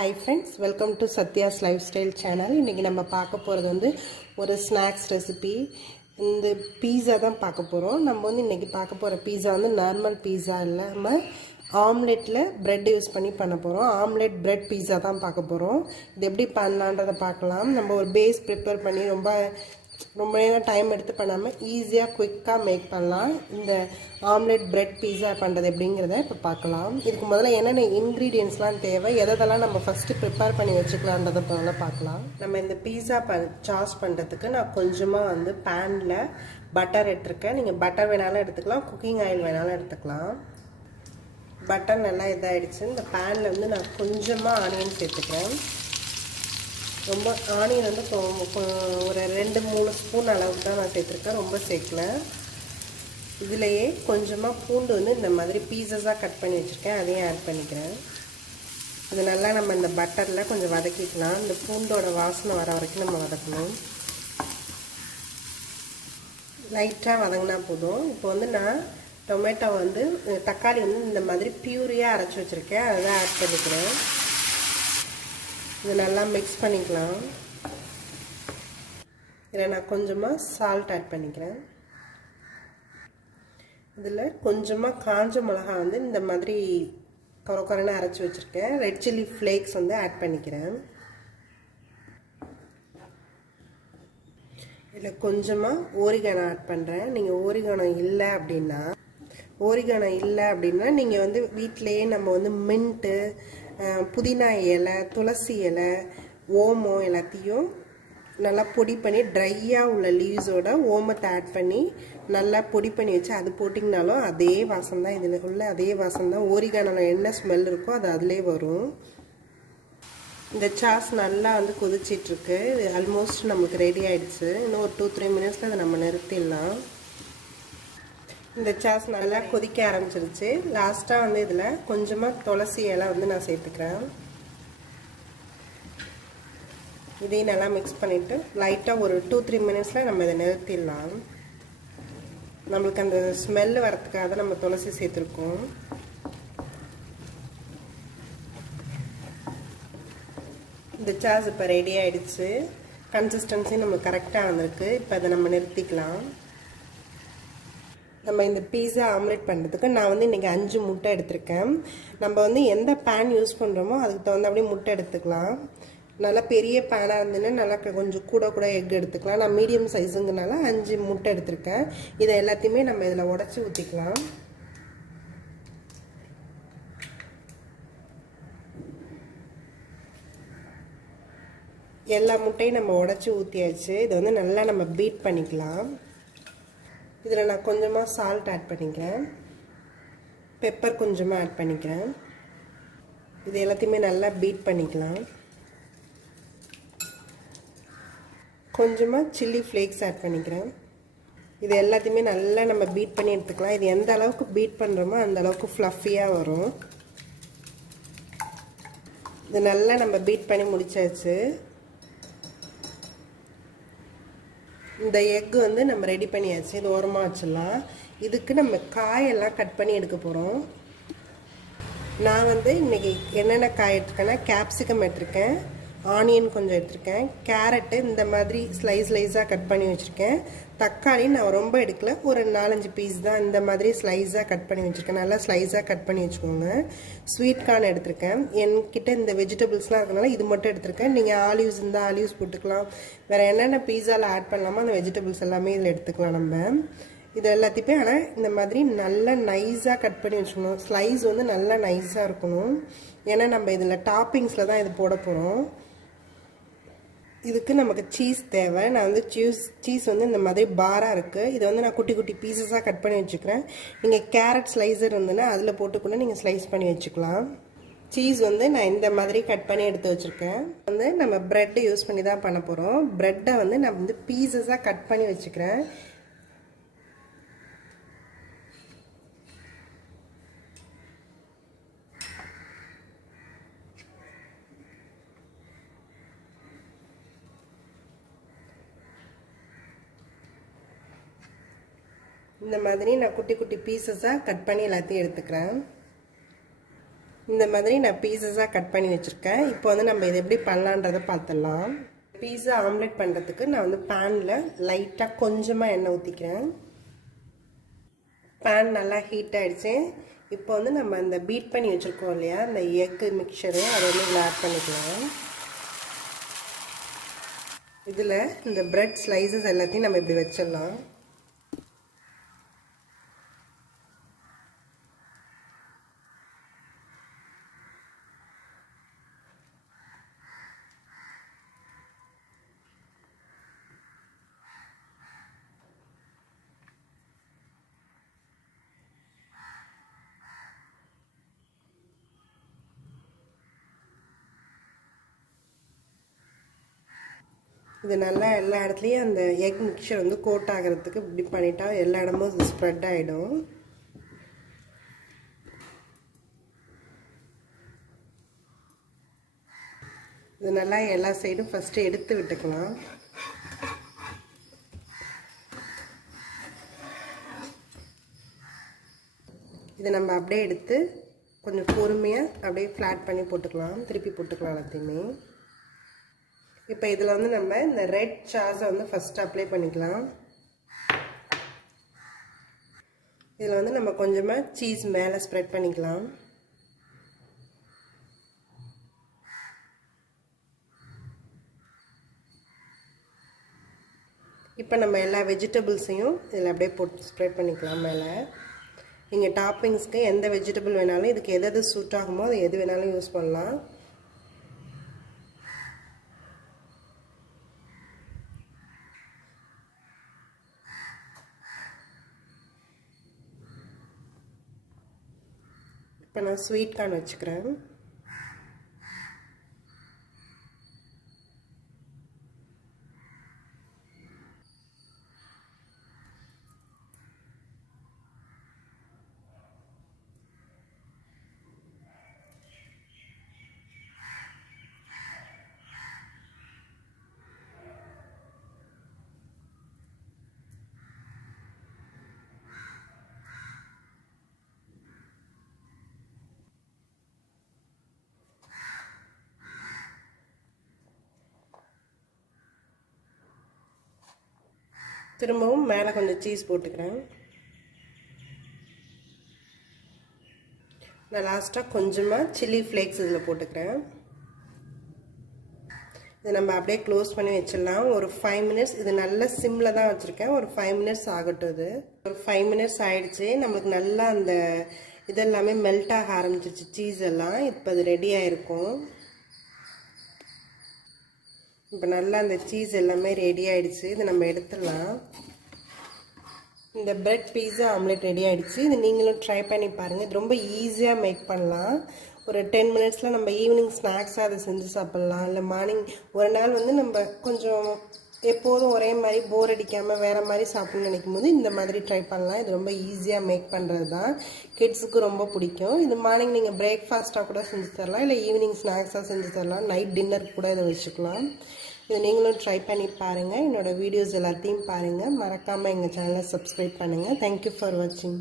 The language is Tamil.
Hi friends, welcome to Sathya's lifestyle channel. இன்னைக்கு நம்ம பார்க்க போறது வந்து ஒரு ஸ்நாக்ஸ் ரெசிபி. இந்த பீஸா தான் பார்க்க போறோம். நம்ம வந்து இன்னைக்கு பார்க்க போற பீஸா வந்து நார்மல் பீஸா இல்லாம ஆம்லெட்ல பிரெட் யூஸ் பண்ணி பண்ண போறோம். ஆம்லெட் பிரெட் பீஸா தான் பார்க்க போறோம். இது எப்படி பண்ணலாம்ன்றதை பார்க்கலாம். நம்ம ஒரு பேஸ் ப்ரிப்பேர் பண்ணி ரொம்ப நேரம் டைம் எடுத்து பண்ணாமல் ஈஸியாக குயிக்காக மேக் பண்ணலாம். இந்த ஆம்லெட் பிரெட் பீஸா பண்ணுறது எப்படிங்கிறத இப்போ பார்க்கலாம். இதுக்கு முதல்ல என்னென்ன இன்க்ரீடியன்ஸ்லாம் தேவை, எதெல்லாம் நம்ம ஃபஸ்ட்டு ப்ரிப்பேர் பண்ணி வச்சுக்கலான்றதை முதல்ல பார்க்கலாம். நம்ம இந்த பீஸா சாஸ் பண்ணுறதுக்கு நான் கொஞ்சமாக வந்து பேனில் பட்டர் எடுத்துருக்கேன். நீங்கள் பட்டர் வேணாலும் எடுத்துக்கலாம், குக்கிங் ஆயில் வேணாலும் எடுத்துக்கலாம். பட்டர் நல்லா இதாகிடுச்சு. இந்த பேனில் வந்து நான் கொஞ்சமாக ஆனியன் சேர்த்துக்கிறேன். ரொம்ப ஆனியன் வந்து ஒரு 2-3 ஸ்பூன் அளவுக்கு தான் நான் சேர்த்துருக்கேன், ரொம்ப சேர்க்கல. இதுலேயே கொஞ்சமாக பூண்டு வந்து இந்த மாதிரி பீசஸாக கட் பண்ணி வச்சுருக்கேன், அதையும் ஆட் பண்ணிக்கிறேன். இது நல்லா நம்ம இந்த பட்டரில் கொஞ்சம் வதக்கிக்கலாம். இந்த பூண்டோட வாசனை வர வரைக்கும் நம்ம வதக்கணும். லைட்டாக வதங்கினா போதும். இப்போ வந்து நான் டொமேட்டோ வந்து தக்காளி வந்து இந்த மாதிரி பியூரியாக அரைச்சி வச்சுருக்கேன், அதை தான் ஆட் பண்ணிக்கிறேன். இது நல்லா மிக்ஸ் பண்ணிக்கலாம். இதில் நான் கொஞ்சமாக சால்ட் ஆட் பண்ணிக்கிறேன். இதில் கொஞ்சமாக காஞ்ச மிளகா வந்து இந்த மாதிரி கொரன்னு அரைச்சி வச்சுருக்கேன். ரெட் சில்லி ஃப்ளேக்ஸ் வந்து ஆட் பண்ணிக்கிறேன். இதில் கொஞ்சமாக ஓரிகானோ ஆட் பண்ணுறேன். நீங்கள் ஓரிகானோ இல்லை அப்படின்னா நீங்கள் வந்து வீட்டிலையே நம்ம வந்து மின்ட்டு, புதினா இலை, துளசி இலை, ஓமம் எல்லாத்தையும் நல்லா பொடி பண்ணி ட்ரையாக உள்ள லீவ்ஸோட ஓமத்தை ஆட் பண்ணி நல்லா பொடி பண்ணி வச்சு அது போட்டிங்கனாலும் அதே வாசம் தான், இதில் உள்ள அதே வாசம் தான். ஓரிகானோவில் என்ன ஸ்மெல் இருக்கோ அது அதிலே வரும். இந்த சாஸ் நல்லா வந்து கொதிச்சிட்ருக்கு. இது ஆல்மோஸ்ட் நமக்கு ரெடி ஆகிடுச்சு. இன்னும் ஒரு 2-3 மினிட்ஸில் அதை நம்ம நிறுத்திடலாம். இந்த சாஸ் நல்லா கொதிக்க ஆரம்பிச்சிருச்சு. லாஸ்ட்டாக வந்து இதில் கொஞ்சமாக துளசி இலை வந்து நான் சேர்த்துக்கிறேன். இதையும் நல்லா மிக்ஸ் பண்ணிவிட்டு லைட்டாக ஒரு 2-3 மினிட்ஸில் நம்ம இதை நிறுத்திடலாம். நம்மளுக்கு அந்த ஸ்மெல் வரத்துக்காக தான் நம்ம துளசி சேர்த்துருக்கோம். இந்த சாஸ் இப்போ ரெடி ஆகிடுச்சு. கன்சிஸ்டன்சி நம்ம கரெக்டாக வந்திருக்கு. இப்போ அதை நம்ம நிறுத்திக்கலாம். நம்ம இந்த பீஸா ஆம்லெட் பண்ணுறதுக்கு நான் வந்து இன்றைக்கி 5 முட்டை எடுத்திருக்கேன். நம்ம வந்து எந்த பேன் யூஸ் பண்ணுறோமோ அதுக்கு தகுந்த அப்படியே முட்டை எடுத்துக்கலாம். நல்லா பெரிய பேனாக இருந்ததுன்னா நல்லா கொஞ்சம் கூட எக் எடுத்துக்கலாம். நான் மீடியம் சைஸுங்கிறனால 5 முட்டை எடுத்திருக்கேன். இதை எல்லாத்தையுமே நம்ம இதில் உடச்சி ஊற்றிக்கலாம். எல்லா முட்டையும் நம்ம உடச்சி ஊற்றியாச்சு. இதை வந்து நல்லா நம்ம பீட் பண்ணிக்கலாம். இதில் நான் கொஞ்சமாக சால்ட் ஆட் பண்ணிக்கிறேன், பெப்பர் கொஞ்சமாக ஆட் பண்ணிக்கிறேன். இது எல்லாத்தையுமே நல்லா பீட் பண்ணிக்கலாம். கொஞ்சமாக சில்லி ஃப்ளேக்ஸ் ஆட் பண்ணிக்கிறேன். இது எல்லாத்தையுமே நல்லா நம்ம பீட் பண்ணி எடுத்துக்கலாம். இது எந்த அளவுக்கு பீட் பண்ணுறோமோ அந்த அளவுக்கு ஃப்ளஃபியாக வரும். இது நல்லா நம்ம பீட் பண்ணி முடிச்சாச்சு. இந்த எக்கு வந்து நம்ம ரெடி பண்ணியாச்சு. இது ஓரமாக வச்சிடலாம். இதுக்கு நம்ம காயெல்லாம் கட் பண்ணி எடுக்க போகிறோம். நான் வந்து இன்றைக்கி என்னென்ன காய் எடுத்துருக்கேன்னா கேப்சிகம் எடுத்திருக்கேன், ஆனியன் கொஞ்சம் எடுத்திருக்கேன், கேரட்டு இந்த மாதிரி ஸ்லைஸாக கட் பண்ணி வச்சுருக்கேன். தக்காளி நான் ரொம்ப எடுக்கல, ஒரு 4-5 பீஸ் தான் இந்த மாதிரி ஸ்லைஸாக கட் பண்ணி வச்சுருக்கேன். நல்லா ஸ்லைஸாக கட் பண்ணி வச்சுக்கோங்க. ஸ்வீட் கார்ன் எடுத்திருக்கேன். என்கிட்ட இந்த வெஜிடபிள்ஸ்லாம் இருக்கனால இது மட்டும் எடுத்திருக்கேன். நீங்கள் ஆலிவ்ஸ் இருந்தால் ஆலிவ்ஸ் போட்டுக்கலாம். வேறு என்னென்ன பீஸாவில் ஆட் பண்ணலாமோ அந்த வெஜிடபிள்ஸ் எல்லாமே இதில் எடுத்துக்கலாம் நம்ம. இது எல்லாத்தையுமே ஆனால் இந்த மாதிரி நல்லா நைஸாக கட் பண்ணி வச்சுக்கணும். ஸ்லைஸ் வந்து நல்லா நைஸாக இருக்கணும். ஏன்னா நம்ம இதில் டாப்பிங்ஸில் தான் இது போட போகிறோம். இதுக்கு நமக்கு சீஸ் தேவை. நான் வந்து சீஸ் வந்து இந்த மாதிரி பாராக இருக்குது. இதை வந்து நான் குட்டி பீசஸாக கட் பண்ணி வச்சுக்கிறேன். நீங்கள் கேரட் ஸ்லைஸர் இருந்ததுன்னா அதில் போட்டுக்கூட நீங்கள் ஸ்லைஸ் பண்ணி வச்சுக்கலாம். சீஸ் வந்து நான் இந்த மாதிரி கட் பண்ணி எடுத்து வச்சுருக்கேன். வந்து நம்ம ப்ரெட்டு யூஸ் பண்ணி தான் பண்ண போகிறோம். ப்ரெட்டை வந்து நான் வந்து பீசஸாக கட் பண்ணி வச்சுக்கிறேன். இந்த மாதிரி நான் குட்டி பீசஸாக கட் பண்ணி எல்லாத்தையும் எடுத்துக்கிறேன். இந்த மாதிரி நான் பீசஸாக கட் பண்ணி வச்சுருக்கேன். இப்போ வந்து நம்ம இதை எப்படி பண்ணலான்றதை பார்த்துடலாம். பீஸா ஆம்லெட் பண்ணுறதுக்கு நான் வந்து பேனில் லைட்டாக கொஞ்சமாக எண்ணெய் ஊற்றிக்கிறேன். பேன் நல்லா ஹீட் ஆகிடுச்சு. இப்போ வந்து நம்ம அந்த பீட் பண்ணி வச்சுருக்கோம் இல்லையா, அந்த எக்கு மிக்சரு அதை வந்து இதில் ஆட் பண்ணிக்கலாம். இதில் இந்த பிரெட் ஸ்லைசஸ் எல்லாத்தையும் நம்ம இப்படி வச்சிடலாம். இது நல்லா எல்லா இடத்துலையும் அந்த எக் மிக்சர் வந்து கோட் ஆகிறதுக்கு இப்படி பண்ணிட்டா எல்லா இடமும் இது ஸ்ப்ரெட் ஆகிடும். இது நல்லா எல்லா சைடும் ஃபஸ்ட்டு எடுத்து விட்டுக்கலாம். இதை நம்ம அப்படியே எடுத்து கொஞ்சம் பொறுமையாக அப்படியே ஃப்ளாட் பண்ணி போட்டுக்கலாம், திருப்பி போட்டுக்கலாம் எல்லாத்தையுமே. இப்போ இதில் வந்து நம்ம இந்த ரெட் சாஸை வந்து ஃபஸ்ட்டு அப்ளை பண்ணிக்கலாம். இதில் வந்து நம்ம கொஞ்சமாக சீஸ் மேலே ஸ்ப்ரெட் பண்ணிக்கலாம். இப்போ நம்ம எல்லா வெஜிடபிள்ஸையும் இதில் அப்படியே போட்டு ஸ்ப்ரெட் பண்ணிக்கலாம் மேலே. நீங்கள் டாப்பிங்ஸ்க்கு எந்த வெஜிடபிள் வேணாலும், இதுக்கு எது சூட் ஆகுமோ அது எது வேணாலும் யூஸ் பண்ணலாம். இப்போ நான் ஸ்வீட் கார்ன் வச்சுக்கிறேன். திரும்பவும் மேலே கொஞ்சம் சீஸ் போட்டுக்கிறேன். நான் லாஸ்ட்டாக கொஞ்சமாக சில்லி ஃப்ளேக்ஸ் இதில் போட்டுக்கிறேன். இதை நம்ம அப்படியே க்ளோஸ் பண்ணி வச்சிடலாம். ஒரு 5 மினிட்ஸ் இது நல்லா சிம்மில் தான் வச்சுருக்கேன். ஒரு 5 மினிட்ஸ் ஆகட்டும். இது ஒரு 5 மினிட்ஸ் ஆகிடுச்சு. நம்மளுக்கு நல்லா அந்த இதெல்லாமே மெல்ட் ஆக ஆரம்பிச்சிருச்சு, சீஸ் எல்லாம். இப்போ அது ரெடி ஆகிருக்கும். இப்போ நல்லா அந்த சீஸ் எல்லாமே ரெடி ஆகிடுச்சு. இதை நம்ம எடுத்துடலாம். இந்த பிரெட் பீஸா ஆம்லெட் ரெடி ஆகிடுச்சு. இது நீங்களும் ட்ரை பண்ணி பாருங்கள். இது ரொம்ப ஈஸியாக மேக் பண்ணலாம். ஒரு 10 மினிட்ஸில் நம்ம ஈவினிங் ஸ்நாக்ஸாக அதை செஞ்சு சாப்பிட்லாம். இல்லை மார்னிங் ஒரு நாள் வந்து நம்ம கொஞ்சம் எப்போதும் ஒரே மாதிரி போர் அடிக்காமல் வேறு மாதிரி சாப்பிட்ணுன்னு நினைக்கும் போது இந்த மாதிரி ட்ரை பண்ணலாம். இது ரொம்ப ஈஸியாக மேக் பண்ணுறது தான். கிட்ஸுக்கு ரொம்ப பிடிக்கும். இது மார்னிங் நீங்கள் பிரேக்ஃபாஸ்ட்டாக கூட செஞ்சு தரலாம், இல்லை ஈவினிங் ஸ்நாக்ஸாக செஞ்சு தரலாம், நைட் டின்னருக்கு கூட இதை வச்சுக்கலாம். இதை நீங்களும் ட்ரை பண்ணி பாருங்கள். என்னோடய வீடியோஸ் எல்லாத்தையும் பாருங்கள். மறக்காமல் எங்கள் சேனலை சப்ஸ்கிரைப் பண்ணுங்கள். தேங்க்யூ ஃபார் வாட்சிங்.